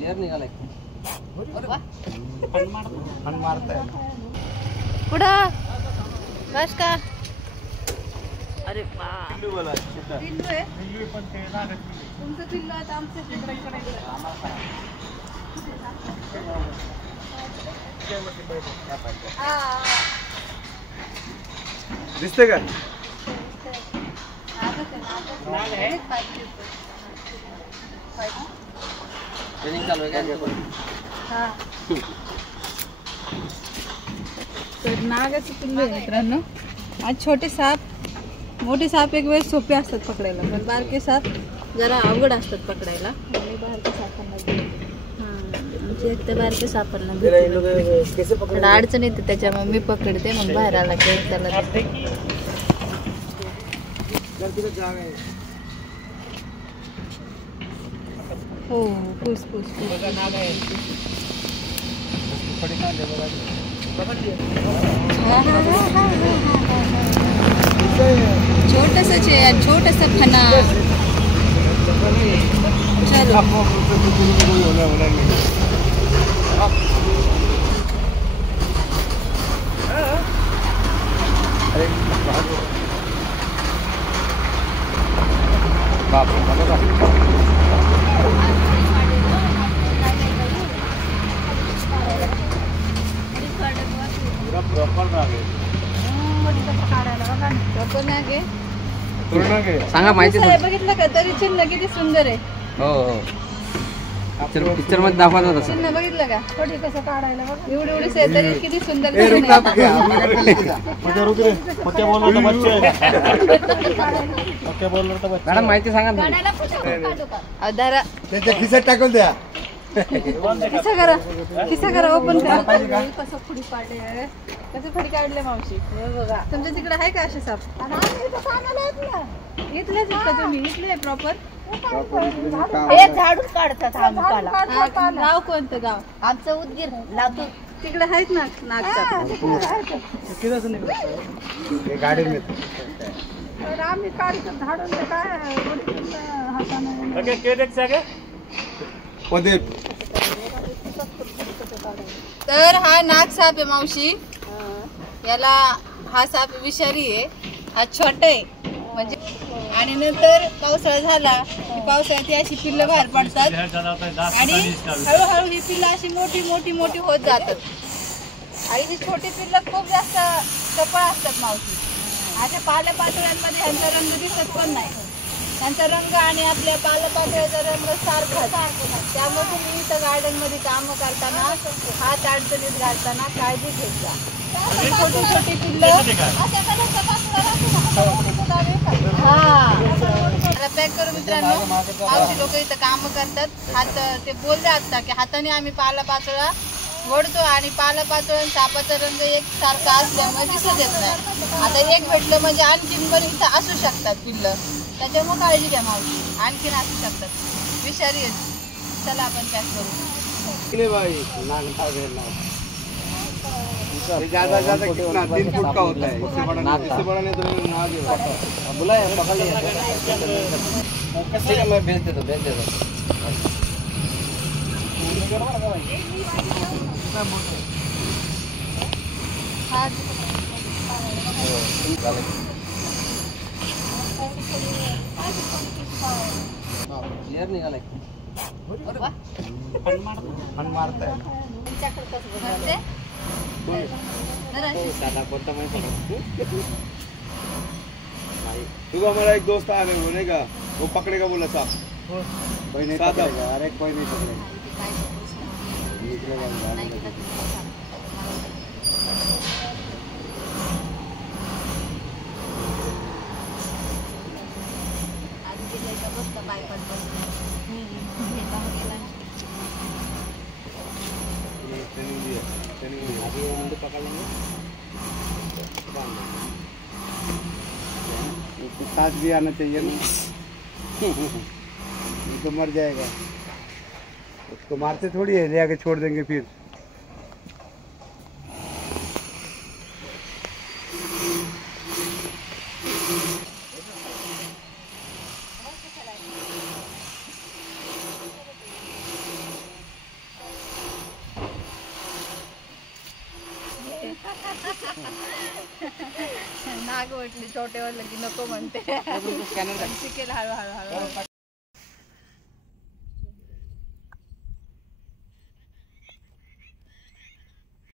Clear निघालाय. Fun मारताय पुढं बस का. अरे पिल्लू पिल्लू आहे. तुमचं पिल्लू आता आमचं दिसते का. ट्रेनिंग चालू आहे का. तर नागाचं पिल्लू आहे मित्रांनो. आज छोटे साप मोठे साप एक वेळेस सोपे असतात पकडायला, पण बारके साप जरा अवघड असतात पकडायला. आणि बारके सापांना आमचे एक तर बारके सापडला थोडा अडचण येते, त्याच्यामुळे मी पकडते, मग बाहेर आला की त्याला हो पुस पुस छोटस छोटस फना. चलो सांगा माहिती बघितलं का तरी चिन्ह किती सुंदर आहे. हो हो पिक्चर मध्ये दाखवतात असं. चिन्ह बघितलं का कोणी कसं काढायला बघ. एवढी एवढी से तरी किती सुंदर. मॅडम माहिती सांगा ना. त्याच्या खिशात टाकून द्या. किस्सा करा ओपन करा. कसं फुडी पाडले कसं फडी काढले मावशी. तुमच्या तिकडे आहे का असे साप. इथलेच का तुम्ही. इथले प्रॉपर झाडून काढतात. गाव कोणतं गाव. आमचं उदगीर लातूर. तिकडे आहेत ना नागसाप. गाडी आम्ही काढतो झाडून तर हा नागसाप आहे मावशी. याला हा साप विषारी आहे. हा छोटा आहे म्हणजे. आणि नंतर पावसाळा झाला की पावसाळ्यात ती अशी पिल्लं बाहेर पडतात आणि हळूहळू ही पिल्लं अशी मोठी मोठी मोठी होत जातात. आणि ही छोटी पिल्लं खूप जास्त चपळ असतात मावशी. अशा पाल्यापाचोळ्यांमध्ये ह्यांचा रंग दिसत पण नाही. त्यांचा रंग आणि आपल्या पाल्यापाचोळ्याचा रंग सारखा. त्यामुळे तुम्ही इथं गार्डन मध्ये कामं करताना हात अडचणीत घालताना काळजी घेत जा. छोटी छोटी पिल्लं पॅक करू मित्रांनो. मावशी लोक इथं काम करतात. हात ते बोलले आता की हाताने आम्ही पालापाचोळा वडतो आणि पालापाचोळा सापाचा रंग एक सारखा असल्यामुळे दिसत येत नाही. आता एक भेटलं म्हणजे आणखीन पण इथं असू शकतात पिल्लं. त्याच्यामुळे काळजी घ्या मावशी. आणखीन असू शकतात विषारी आहेत. चला आपण पॅक करू. ज्यादा ज्यादा कितना 3 फुट का होता है. इससे बड़ा नहीं तो ना बुलाया पकड़ लिया. ठीक है मैं भेज देता क्लियर निघालाय. फन मारताय सुबह हमारा एक दोस्त आ गए बोले का वो पकड़ेगा बोला साहब. कोई नहीं पकड़ेगा. अरे कोई नहीं पकड़ेगा. साथ भी आना चाहिए ना. तो मर जाएगा. उसको मारते थोड़ी है, ले आके छोड़ देंगे फिर. नाग म्हटली छोटे वाले की नको म्हणते स्कॅनर शिकेल हळूहळू